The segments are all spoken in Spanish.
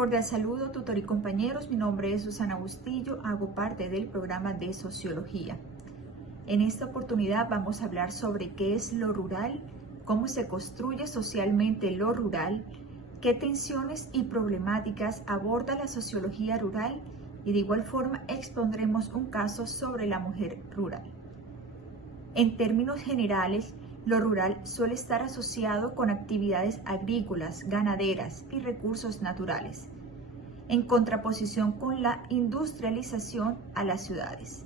Cordial saludo, tutor y compañeros. Mi nombre es Susana Bustillo, hago parte del programa de Sociología. En esta oportunidad vamos a hablar sobre qué es lo rural, cómo se construye socialmente lo rural, qué tensiones y problemáticas aborda la sociología rural y de igual forma expondremos un caso sobre la mujer rural. En términos generales, lo rural suele estar asociado con actividades agrícolas, ganaderas y recursos naturales, en contraposición con la industrialización a las ciudades.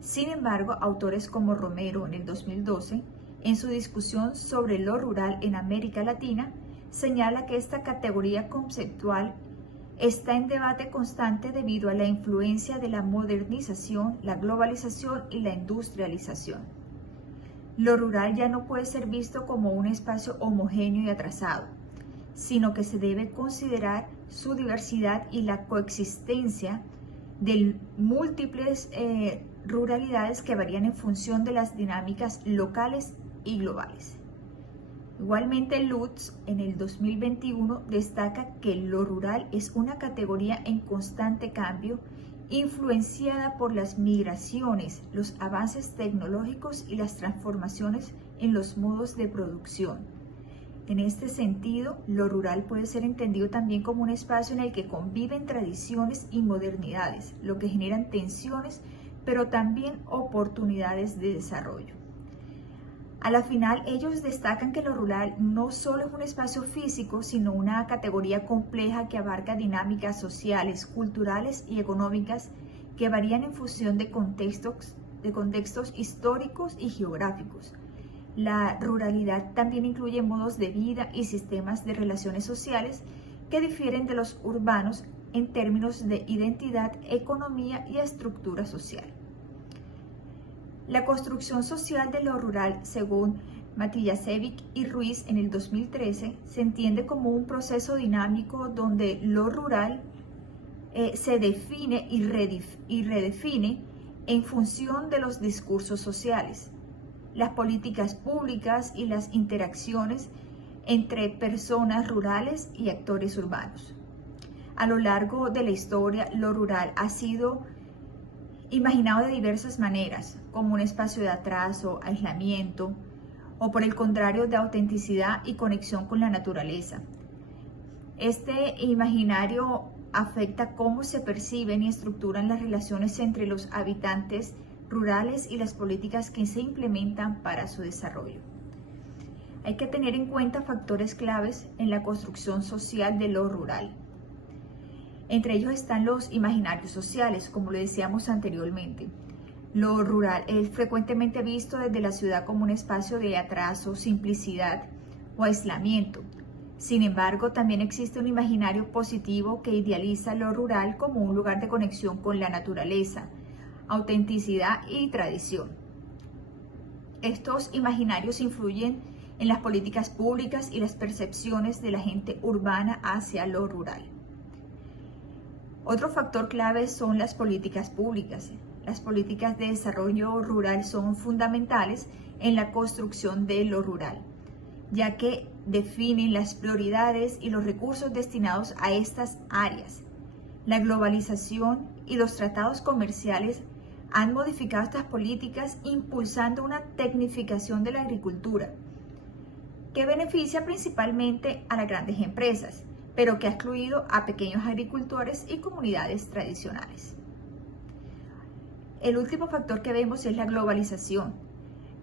Sin embargo, autores como Romero en el 2012, en su discusión sobre lo rural en América Latina, señala que esta categoría conceptual está en debate constante debido a la influencia de la modernización, la globalización y la industrialización. Lo rural ya no puede ser visto como un espacio homogéneo y atrasado, sino que se debe considerar su diversidad y la coexistencia de múltiples ruralidades que varían en función de las dinámicas locales y globales. Igualmente, Lutz en el 2021 destaca que lo rural es una categoría en constante cambio, influenciada por las migraciones, los avances tecnológicos y las transformaciones en los modos de producción. En este sentido, lo rural puede ser entendido también como un espacio en el que conviven tradiciones y modernidades, lo que generan tensiones, pero también oportunidades de desarrollo. A la final, ellos destacan que lo rural no solo es un espacio físico, sino una categoría compleja que abarca dinámicas sociales, culturales y económicas que varían en función de contextos históricos y geográficos. La ruralidad también incluye modos de vida y sistemas de relaciones sociales que difieren de los urbanos en términos de identidad, economía y estructura social. La construcción social de lo rural, según Matijasevic y Ruiz en el 2013, se entiende como un proceso dinámico donde lo rural se define y redefine en función de los discursos sociales, las políticas públicas y las interacciones entre personas rurales y actores urbanos. A lo largo de la historia, lo rural ha sido imaginado de diversas maneras, como un espacio de atraso, aislamiento, o por el contrario, de autenticidad y conexión con la naturaleza. Este imaginario afecta cómo se perciben y estructuran las relaciones entre los habitantes rurales y las políticas que se implementan para su desarrollo. Hay que tener en cuenta factores claves en la construcción social de lo rural. Entre ellos están los imaginarios sociales, como lo decíamos anteriormente. Lo rural es frecuentemente visto desde la ciudad como un espacio de atraso, simplicidad o aislamiento. Sin embargo, también existe un imaginario positivo que idealiza lo rural como un lugar de conexión con la naturaleza, autenticidad y tradición. Estos imaginarios influyen en las políticas públicas y las percepciones de la gente urbana hacia lo rural. Otro factor clave son las políticas públicas. Las políticas de desarrollo rural son fundamentales en la construcción de lo rural, ya que definen las prioridades y los recursos destinados a estas áreas. La globalización y los tratados comerciales han modificado estas políticas impulsando una tecnificación de la agricultura, que beneficia principalmente a las grandes empresas, pero que ha excluido a pequeños agricultores y comunidades tradicionales. El último factor que vemos es la globalización.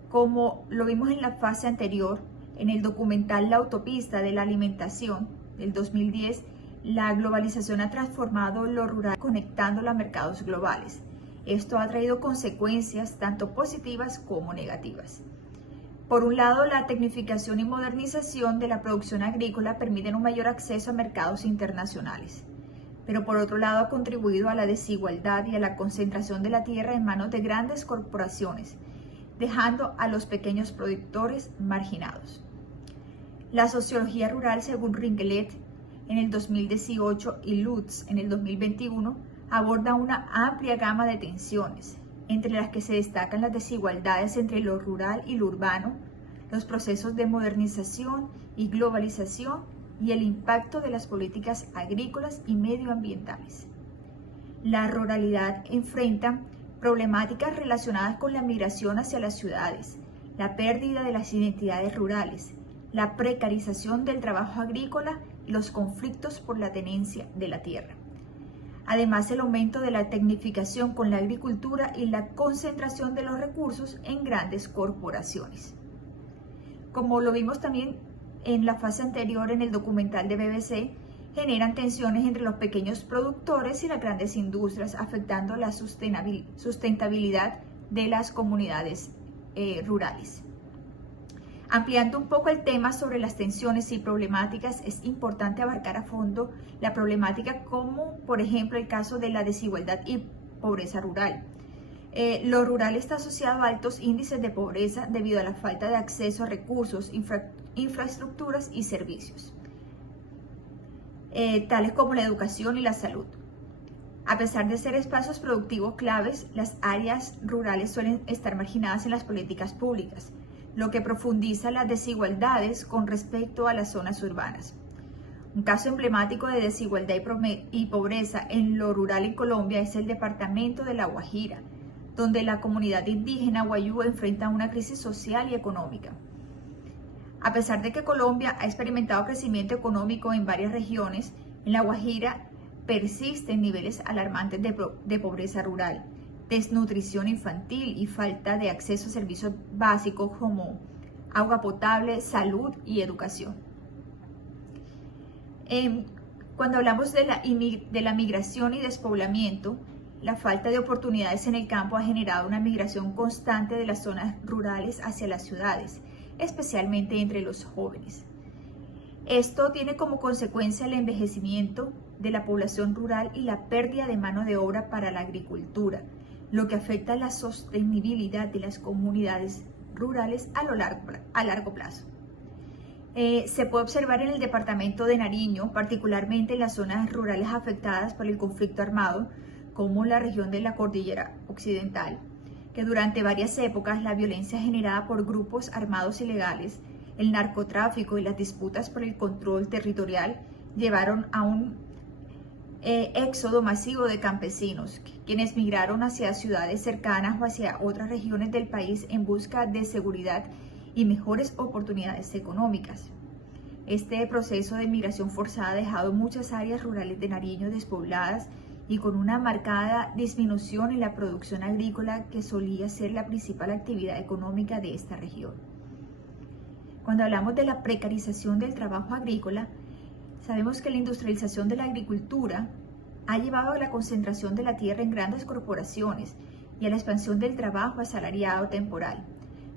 Como lo vimos en la fase anterior, en el documental La autopista de la alimentación del 2010, la globalización ha transformado lo rural conectándolo a mercados globales. Esto ha traído consecuencias tanto positivas como negativas. Por un lado, la tecnificación y modernización de la producción agrícola permiten un mayor acceso a mercados internacionales, pero por otro lado ha contribuido a la desigualdad y a la concentración de la tierra en manos de grandes corporaciones, dejando a los pequeños productores marginados. La sociología rural, según Ringelet en el 2018 y Lutz en el 2021, aborda una amplia gama de tensiones, entre las que se destacan las desigualdades entre lo rural y lo urbano, los procesos de modernización y globalización y el impacto de las políticas agrícolas y medioambientales. La ruralidad enfrenta problemáticas relacionadas con la migración hacia las ciudades, la pérdida de las identidades rurales, la precarización del trabajo agrícola y los conflictos por la tenencia de la tierra. Además, el aumento de la tecnificación con la agricultura y la concentración de los recursos en grandes corporaciones. Como lo vimos también en la fase anterior en el documental de BBC, generan tensiones entre los pequeños productores y las grandes industrias, afectando la sustentabilidad de las comunidades rurales. Ampliando un poco el tema sobre las tensiones y problemáticas, es importante abarcar a fondo la problemática como, por ejemplo, el caso de la desigualdad y pobreza rural. Lo rural está asociado a altos índices de pobreza debido a la falta de acceso a recursos, infraestructuras y servicios, tales como la educación y la salud. A pesar de ser espacios productivos claves, las áreas rurales suelen estar marginadas en las políticas públicas, lo que profundiza las desigualdades con respecto a las zonas urbanas. Un caso emblemático de desigualdad y pobreza en lo rural en Colombia es el departamento de La Guajira, donde la comunidad indígena Wayuu enfrenta una crisis social y económica. A pesar de que Colombia ha experimentado crecimiento económico en varias regiones, en La Guajira persisten niveles alarmantes de pobreza rural, desnutrición infantil y falta de acceso a servicios básicos como agua potable, salud y educación. Cuando hablamos de la migración y despoblamiento, la falta de oportunidades en el campo ha generado una migración constante de las zonas rurales hacia las ciudades, especialmente entre los jóvenes. Esto tiene como consecuencia el envejecimiento de la población rural y la pérdida de mano de obra para la agricultura, lo que afecta la sostenibilidad de las comunidades rurales a largo plazo. Se puede observar en el departamento de Nariño, particularmente en las zonas rurales afectadas por el conflicto armado, como la región de la Cordillera Occidental, que durante varias épocas la violencia generada por grupos armados ilegales, el narcotráfico y las disputas por el control territorial llevaron a un éxodo masivo de campesinos, quienes migraron hacia ciudades cercanas o hacia otras regiones del país en busca de seguridad y mejores oportunidades económicas. Este proceso de migración forzada ha dejado muchas áreas rurales de Nariño despobladas y con una marcada disminución en la producción agrícola que solía ser la principal actividad económica de esta región. Cuando hablamos de la precarización del trabajo agrícola, sabemos que la industrialización de la agricultura ha llevado a la concentración de la tierra en grandes corporaciones y a la expansión del trabajo asalariado temporal,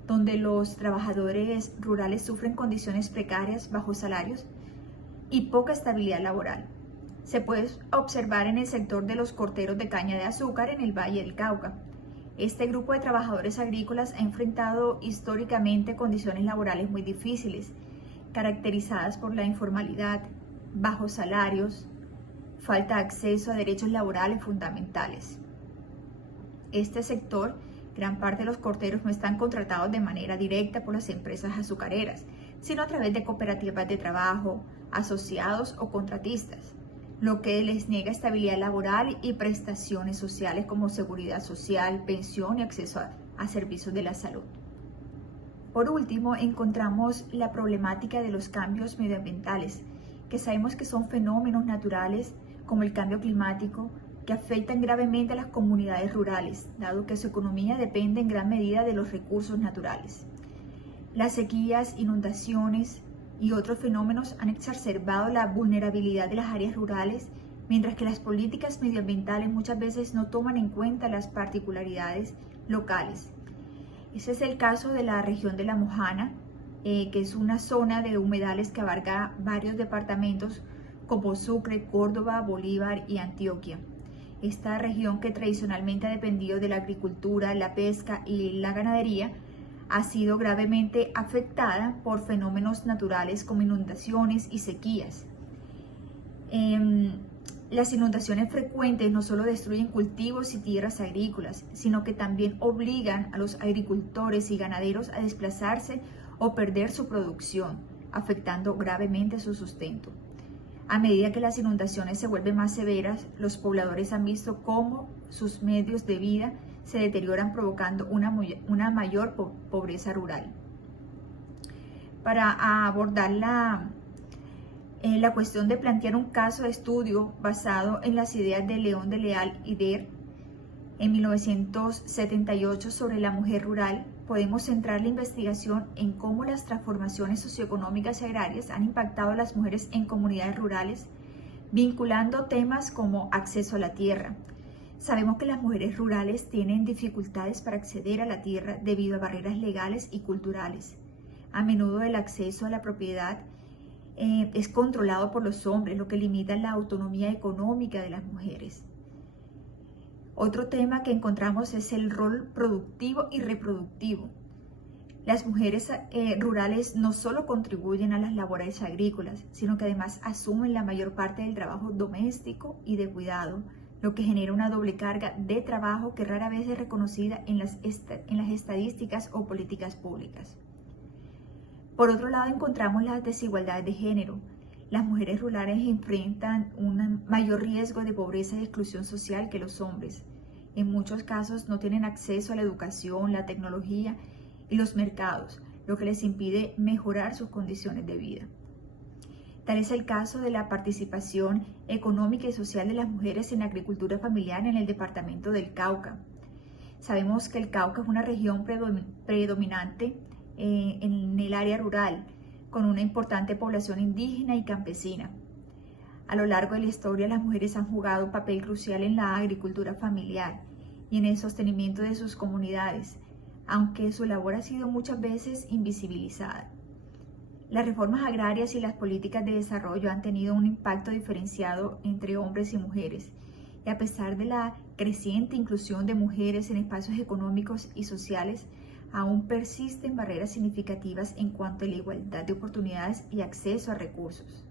donde los trabajadores rurales sufren condiciones precarias, bajos salarios y poca estabilidad laboral. Se puede observar en el sector de los corteros de caña de azúcar en el Valle del Cauca. Este grupo de trabajadores agrícolas ha enfrentado históricamente condiciones laborales muy difíciles, caracterizadas por la informalidad, bajos salarios, falta de acceso a derechos laborales fundamentales. Este sector, gran parte de los corteros no están contratados de manera directa por las empresas azucareras, sino a través de cooperativas de trabajo, asociados o contratistas, lo que les niega estabilidad laboral y prestaciones sociales como seguridad social, pensión y acceso a servicios de la salud. Por último, encontramos la problemática de los cambios medioambientales, que sabemos que son fenómenos naturales como el cambio climático que afectan gravemente a las comunidades rurales, dado que su economía depende en gran medida de los recursos naturales. Las sequías, inundaciones y otros fenómenos han exacerbado la vulnerabilidad de las áreas rurales, mientras que las políticas medioambientales muchas veces no toman en cuenta las particularidades locales. Ese es el caso de la región de La Mojana, que es una zona de humedales que abarca varios departamentos como Sucre, Córdoba, Bolívar y Antioquia. Esta región, que tradicionalmente ha dependido de la agricultura, la pesca y la ganadería, ha sido gravemente afectada por fenómenos naturales como inundaciones y sequías. Las inundaciones frecuentes no solo destruyen cultivos y tierras agrícolas, sino que también obligan a los agricultores y ganaderos a desplazarse o perder su producción, afectando gravemente su sustento. A medida que las inundaciones se vuelven más severas, los pobladores han visto cómo sus medios de vida se deterioran, provocando una mayor pobreza rural. Para abordar la cuestión de plantear un caso de estudio basado en las ideas de León de Leal y Der en 1978 sobre la mujer rural, podemos centrar la investigación en cómo las transformaciones socioeconómicas y agrarias han impactado a las mujeres en comunidades rurales, vinculando temas como acceso a la tierra. Sabemos que las mujeres rurales tienen dificultades para acceder a la tierra debido a barreras legales y culturales. A menudo el acceso a la propiedad es controlado por los hombres, lo que limita la autonomía económica de las mujeres. Otro tema que encontramos es el rol productivo y reproductivo. Las mujeres rurales no solo contribuyen a las labores agrícolas, sino que además asumen la mayor parte del trabajo doméstico y de cuidado, lo que genera una doble carga de trabajo que rara vez es reconocida en las estadísticas o políticas públicas. Por otro lado, encontramos las desigualdades de género. Las mujeres rurales enfrentan un mayor riesgo de pobreza y exclusión social que los hombres. En muchos casos no tienen acceso a la educación, la tecnología y los mercados, lo que les impide mejorar sus condiciones de vida. Tal es el caso de la participación económica y social de las mujeres en la agricultura familiar en el departamento del Cauca. Sabemos que el Cauca es una región predominante en el área rural, con una importante población indígena y campesina. A lo largo de la historia, las mujeres han jugado un papel crucial en la agricultura familiar y en el sostenimiento de sus comunidades, aunque su labor ha sido muchas veces invisibilizada. Las reformas agrarias y las políticas de desarrollo han tenido un impacto diferenciado entre hombres y mujeres, y a pesar de la creciente inclusión de mujeres en espacios económicos y sociales, aún persisten barreras significativas en cuanto a la igualdad de oportunidades y acceso a recursos.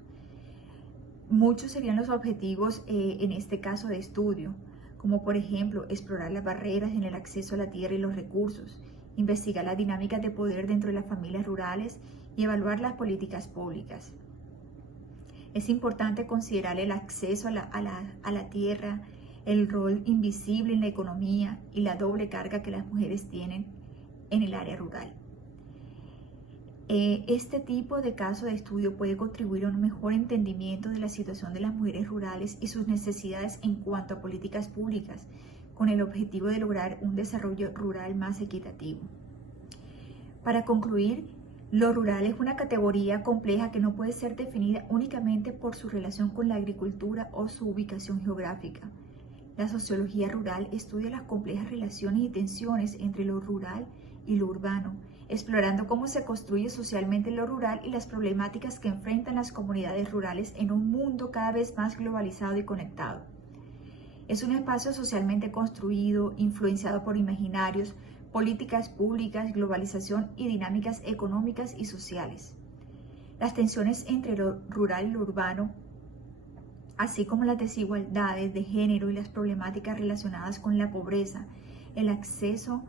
Muchos serían los objetivos en este caso de estudio, como por ejemplo explorar las barreras en el acceso a la tierra y los recursos, investigar las dinámicas de poder dentro de las familias rurales y evaluar las políticas públicas. Es importante considerar el acceso a la tierra, el rol invisible en la economía y la doble carga que las mujeres tienen en el área rural. Este tipo de caso de estudio puede contribuir a un mejor entendimiento de la situación de las mujeres rurales y sus necesidades en cuanto a políticas públicas, con el objetivo de lograr un desarrollo rural más equitativo. Para concluir, lo rural es una categoría compleja que no puede ser definida únicamente por su relación con la agricultura o su ubicación geográfica. La sociología rural estudia las complejas relaciones y tensiones entre lo rural y lo urbano, explorando cómo se construye socialmente lo rural y las problemáticas que enfrentan las comunidades rurales en un mundo cada vez más globalizado y conectado. Es un espacio socialmente construido, influenciado por imaginarios, políticas públicas, globalización y dinámicas económicas y sociales. Las tensiones entre lo rural y lo urbano, así como las desigualdades de género y las problemáticas relacionadas con la pobreza, el acceso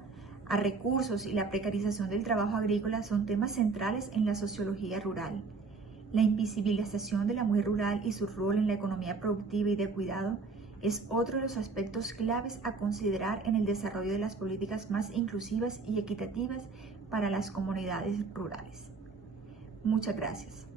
a recursos y la precarización del trabajo agrícola son temas centrales en la sociología rural. La invisibilización de la mujer rural y su rol en la economía productiva y de cuidado es otro de los aspectos claves a considerar en el desarrollo de las políticas más inclusivas y equitativas para las comunidades rurales. Muchas gracias.